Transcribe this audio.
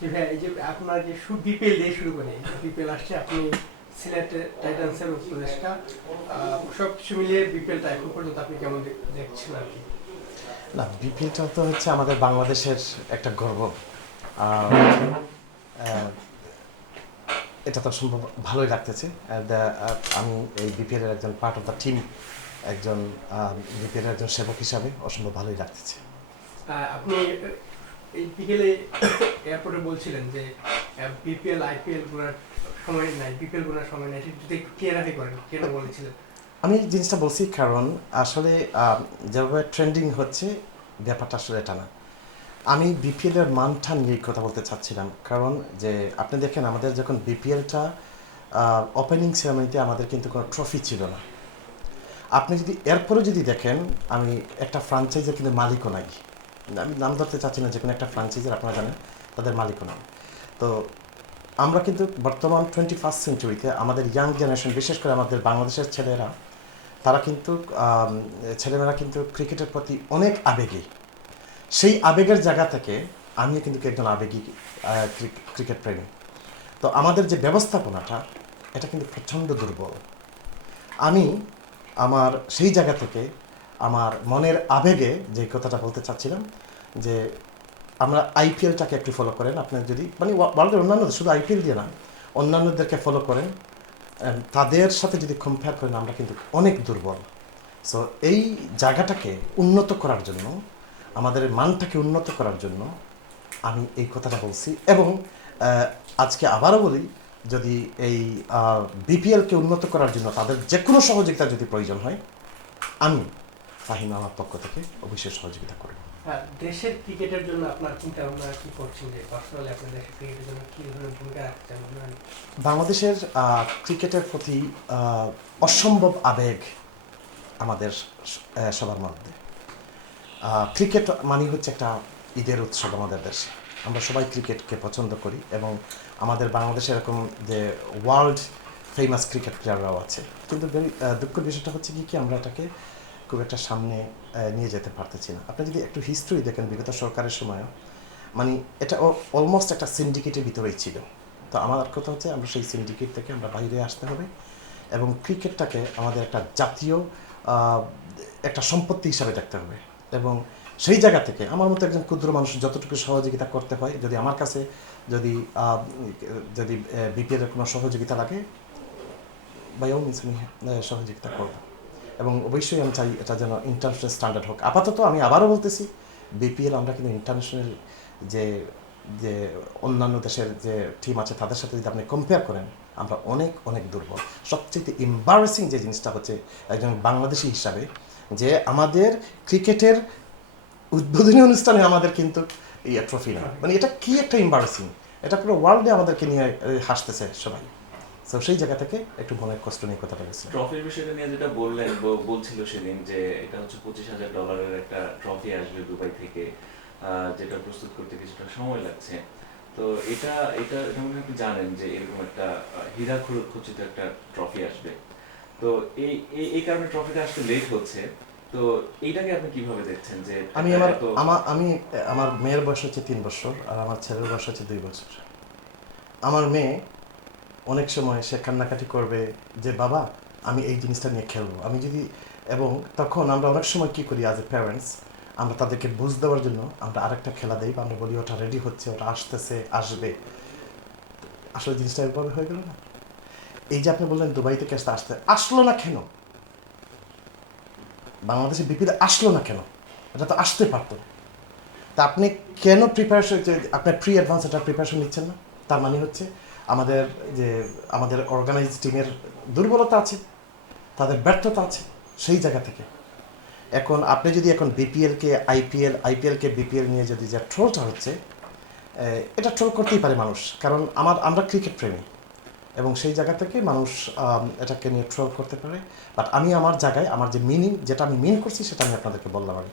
যে ভাই এই যে আপনার যে বিপিএল দিয়ে শুরু করে বিপিএল আসছে, আপনি সিলেট টাইটান্সের উপদেষ্টা, সব কিছু মিলিয়ে বিপিএলটা এখন পর্যন্ত আপনি কেমন দেখছেন আর কি? না, বিপিএলটা তো হচ্ছে আমাদের বাংলাদেশের একটা গর্ব। আর এটা তো সম্ভব ভালোই লাগতেছে। আমি এই বিপিএল এর একজন পার্ট অফ দ্য টিম, একজন বিপিএল এর একজন সেবক হিসাবে অসম্ভব ভালোই লাগতেছে। আপনি এই বিকেলে এয়ারপোর্টে বলছিলেন যে বিপিএল আইপিএল গুলার সময় নাই, বিপিএল গুলার সময় নাই, সেটা যদি একটু ক্লিয়ারিফাই করেন কেন বলেছিলেন? আমি এই জিনিসটা বলছি কারণ আসলে যেভাবে ট্রেন্ডিং হচ্ছে ব্যাপারটা আসলে এটা না। আমি বিপিএল এর মানটা নিয়ে কথা বলতে চাচ্ছিলাম, কারণ যে আপনি দেখেন আমাদের যখন বিপিএলটা ওপেনিং সেরেমনিতে আমাদের কিন্তু কোনো ট্রফি ছিল না। আপনি যদি এরপরে যদি দেখেন, আমি একটা ফ্রাঞ্চাইজের কিন্তু মালিকও নাই। আমি নাম ধরতে চাচ্ছি না, যে কোনো একটা ফ্রাঞ্চাইজের আপনারা জানেন তাদের মালিকও নাই। তো আমরা কিন্তু বর্তমান 21st সেঞ্চুরিতে আমাদের ইয়াং জেনারেশন, বিশেষ করে আমাদের বাংলাদেশের ছেলেরা, তারা কিন্তু ছেলেমেয়েরা কিন্তু ক্রিকেটের প্রতি অনেক আবেগী। সেই আবেগের জায়গা থেকে আমিও কিন্তু একজন আবেগী ক্রিকেট প্রেমী। তো আমাদের যে ব্যবস্থাপনাটা, এটা কিন্তু প্রচণ্ড দুর্বল। আমি আমার সেই জায়গা থেকে আমার মনের আবেগে যে কথাটা বলতে চাচ্ছিলাম, যে আমরা আইপিএলটাকে একটু ফলো করেন, আপনার যদি মানে ওয়ার্ল্ডের অন্যান্য, শুধু আইপিএল দিয়ে না, অন্যান্যদেরকে ফলো করেন, তাদের সাথে যদি কম্পেয়ার করেন, আমরা কিন্তু অনেক দুর্বল। সো এই জায়গাটাকে উন্নত করার জন্য, আমাদের মানটাকে উন্নত করার জন্য আমি এই কথাটা বলছি। এবং আজকে আবারও বলি, যদি এই বিপিএলকে উন্নত করার জন্য তাদের যে কোনো সহযোগিতা যদি প্রয়োজন হয়, আমি ফাহিম আমার পক্ষ থেকে অবশ্যই সহযোগিতা করব। দেশের ক্রিকেটের জন্য আপনার চিন্তা ভাবনা কি করছেন, যে পার্সোনালি আপনার দেশের ক্রিকেটের জন্য কি ধরনের ভূমিকা রাখতে চান আপনার? বাংলাদেশের ক্রিকেটের প্রতি অসম্ভব আবেগ আমাদের সবার মধ্যে। ক্রিকেট মানে হচ্ছে একটা ঈদের উৎসব আমাদের দেশে। আমরা সবাই ক্রিকেটকে পছন্দ করি, এবং আমাদের বাংলাদেশে এরকম যে ওয়ার্ল্ড ফেমাস ক্রিকেট প্লেয়াররাও আছে। কিন্তু দুঃখের বিষয়টা হচ্ছে কি আমরা এটাকে খুব একটা সামনে নিয়ে যেতে পারতেছি না। আপনি যদি একটু হিস্ট্রি দেখেন, বিগত সরকারের সময়ও মানে এটা অলমোস্ট একটা সিন্ডিকেটের ভিতরেই ছিল। তো আমার কথা হচ্ছে আমরা সেই সিন্ডিকেট থেকে আমরা বাইরে আসতে হবে, এবং ক্রিকেটটাকে আমাদের একটা জাতীয় একটা সম্পত্তি হিসাবে দেখতে হবে। এবং সেই জায়গা থেকে আমার মতো একজন ক্ষুদ্র মানুষ যতটুকু সহযোগিতা করতে হয়, যদি আমার কাছে যদি যদি বিপিএলের কোনো সহযোগিতা লাগে, বাই অল মিনস আমি সহযোগিতা করব। এবং অবশ্যই আমি চাই এটা যেন ইন্টারন্যাশনাল স্ট্যান্ডার্ড হোক। আপাতত আমি আবারও বলতেছি, বিপিএল আমরা কিন্তু ইন্টারন্যাশনাল যে যে অন্যান্য দেশের যে টিম আছে তাদের সাথে যদি আপনি কম্পেয়ার করেন, আমরা অনেক অনেক দুর্বল। সবচেয়ে এম্বারেসিং যে জিনিসটা হচ্ছে, একজন বাংলাদেশি হিসাবে, যে আমাদের ক্রিকেটের উদ্বোধনী অনুষ্ঠানে আমাদের কিন্তু ট্রফি না। মানে এটা কি একটা এম্বারেসিং! এটা পুরো ওয়ার্ল্ডে আমাদেরকে নিয়ে হাসতেছে সবাই। তো সেই জায়গা থেকে একটু মনের কষ্ট নিয়ে কথা বলেছি। ট্রফির বিষয়টা নিয়ে যেটা বললেন, বলছিল সেদিন যে এটা হচ্ছে $25,000 একটা ট্রফি আসবে দুবাই থেকে, যেটা প্রস্তুত করতে কিছুটা সময় লাগছে। তো এটা এটা যেমন আপনি জানেন যে এরকম একটা হীরা খচিত একটা ট্রফি আসবে। তো এই এই কারণে ট্রফিটা আসতে লেট হচ্ছে। তো এইটাকে আপনি কিভাবে দেখছেন যে আমি আমার মেয়ের বয়স হচ্ছে 3 বছর, আর আমার ছেলের বয়স হচ্ছে 2 বছর। আমার মেয়ে অনেক সময় সে কান্নাকাটি করবে যে বাবা আমি এই জিনিসটা নিয়ে খেলবো, আমি যদি, এবং তখন আমরা অনেক সময় কী করি অ্যাজ এ প্যারেন্টস, আমরা তাদেরকে বুঝ দেওয়ার জন্য আমরা আরেকটা খেলা দিই, বা আমরা বলি ওটা রেডি হচ্ছে, ওটা আসতেছে, আসবে। আসলে জিনিসটা এভাবে হয়ে গেল না। এই যে আপনি বললেন দুবাই থেকে আসলো না কেন? বাংলাদেশে বিপিএল আসলো না কেন? এটা তো আসতে পারতো। তা আপনি কেন প্রিপারেশন, আপনার প্রি অ্যাডভান্স একটা প্রিপারেশন নিচ্ছেন না? তার মানে হচ্ছে আমাদের যে আমাদের অর্গানাইজ টিমের দুর্বলতা আছে, তাদের ব্যর্থতা আছে সেই জায়গা থেকে। এখন আপনি যদি এখন বিপিএলকে আইপিএল, আইপিএলকে বিপিএল নিয়ে যদি যে ট্রোলটা হচ্ছে, এটা ট্রোল করতেই পারে মানুষ, কারণ আমরা ক্রিকেট প্রেমী, এবং সেই জায়গা থেকে মানুষ এটাকে নিয়ে ট্রোল করতে পারে। বাট আমি আমার জায়গায় আমার যে মিনিং, যেটা আমি মিন করছি সেটা আমি আপনাদেরকে বললাম। আমি